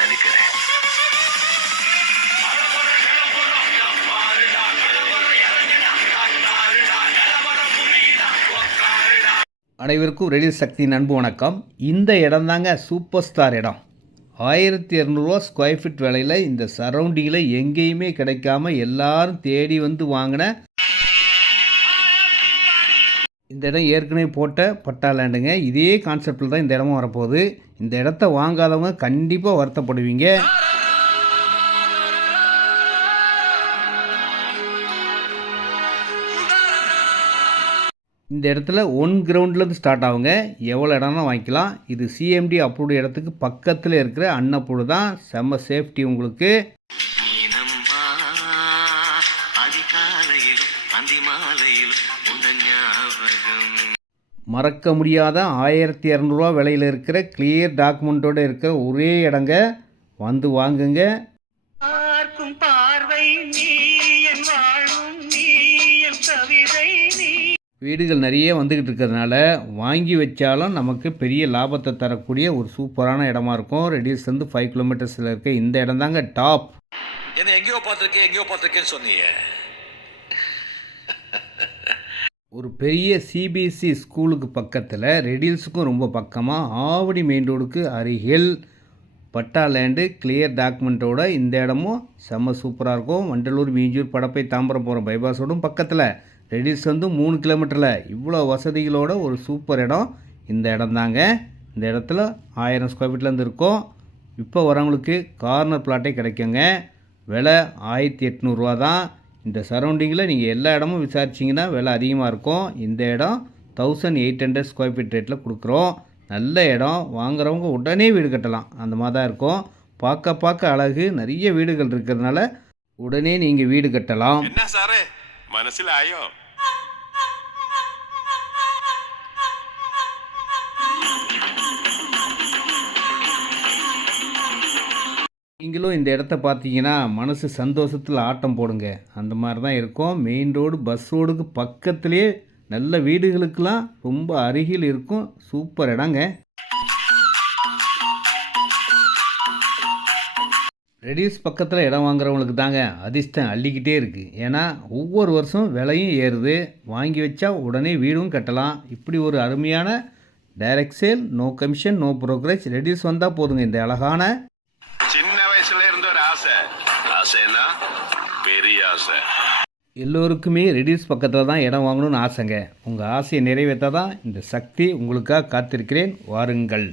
நினைக்கிறேன். அனைவருக்கும் ரெடில் சக்தி அன்பு வணக்கம். இந்த இடம் தாங்க சூப்பர் ஸ்டார் இடம். 1200 ஸ்கொயர் ஃபீட் விலையில் இந்த சரௌண்டிங்கில் எங்கேயுமே கிடைக்காம எல்லாரும் தேடி வந்து வாங்கின இந்த இடம் ஏற்கனவே போட்ட பட்டா லேண்டுங்க. இதே கான்செப்டில் தான் இந்த இடமும் வரப்போகுது. இந்த இடத்த வாங்காதவங்க கண்டிப்பாக வருத்தப்படுவீங்க. இந்த இடத்துல 1 கிரவுண்ட்லேருந்து ஸ்டார்ட் ஆகுங்க. எவ்வளோ இடம்னா வாங்கிக்கலாம். இது சிஎம்டி அப்ரூவ்டு இடத்துக்கு பக்கத்தில் இருக்கிற அன்னப்பூடு தான். செம்ம சேஃப்டி உங்களுக்கு. மறக்க முடியாத 1200 விலையில் இருக்கிற கிளியர் டாக்குமெண்ட்டோடு இருக்கிற ஒரே இடங்க. வந்து வாங்குங்க. வீடுகள் நிறைய வந்துக்கிட்டு இருக்கிறதுனால வாங்கி வச்சாலும் நமக்கு பெரிய லாபத்தை தரக்கூடிய ஒரு சூப்பரான இடமா இருக்கும். ரெடியூஸ்லேருந்து 5 கிலோமீட்டர்ஸில் இருக்க இந்த இடம் தாங்க டாப். என்ன எங்கேயோ பார்த்துருக்கேன்னு சொன்னீங்க. ஒரு பெரிய சிபிஎஸ்சி ஸ்கூலுக்கு பக்கத்தில், ரெடில்ஸுக்கும் ரொம்ப பக்கமாக, ஆவடி மெயின் ரோடுக்கு அருகில் பட்டா லேண்டு கிளியர் டாக்குமெண்ட்டோட இந்த இடமும் செம்ம சூப்பராக இருக்கும். வண்டலூர், மீஞ்சூர், படப்பை, தாம்பரம் போகிற பைபாஸோடும் பக்கத்தில். ரெடில்ஸ் வந்து 3 கிலோமீட்டரில் இவ்வளோ வசதிகளோட ஒரு சூப்பர் இடம் இந்த இடம் தாங்க. இந்த இடத்துல 1000 ஸ்கொயர் ஃபீட்லேருந்து இருக்கும். இப்போ வரவங்களுக்கு கார்னர் பிளாட்டே கிடைக்குங்க. விலை 1800 தான். இந்த சரௌண்டிங்கில் நீங்கள் எல்லா இடமும் விசாரிச்சிங்கன்னா விலை அதிகமாக இருக்கும். இந்த இடம் 1800 ஸ்கொயர் ஃபீட் ரேட்டில் கொடுக்குறோம். நல்ல இடம். வாங்குறவங்க உடனே வீடு கட்டலாம். அந்த மாதிரி தான் இருக்கும். பார்க்க அழகு. நிறைய வீடுகள் இருக்கிறதுனால உடனே நீங்கள் வீடு கட்டலாம். என்ன சாரே மனசில் ஆயோ? நீங்களும் இந்த இடத்த பார்த்தீங்கன்னா மனசு சந்தோஷத்தில் ஆட்டம் போடுங்க. அந்த மாதிரி தான் இருக்கும். மெயின் ரோடு, பஸ் ரோடுக்கு பக்கத்துலேயே நல்ல வீடுகளுக்கெல்லாம் ரொம்ப அருகில் இருக்கும். சூப்பர் இடங்க. ரெடியூஸ் பக்கத்தில் இடம் வாங்குறவங்களுக்கு தாங்க அதிர்ஷ்டம் அள்ளிக்கிட்டே இருக்குது. ஏன்னா ஒவ்வொரு வருஷம் விலையும் ஏறுது. வாங்கி வச்சா உடனே வீடும் கட்டலாம். இப்படி ஒரு அருமையான direct sale, no commission, no brokerage. ரெடியூஸ் வந்தால் போதுங்க. இந்த அழகான பெரிய ஆசை எல்லோருக்குமே ரெடியூஸ் பக்கத்தில் தான் இடம் வாங்கணும்னு ஆசைங்க. உங்கள் ஆசையை நிறைவேற்ற தான் இந்த சக்தி உங்களுக்காக காத்திருக்கிறேன். வாருங்கள்.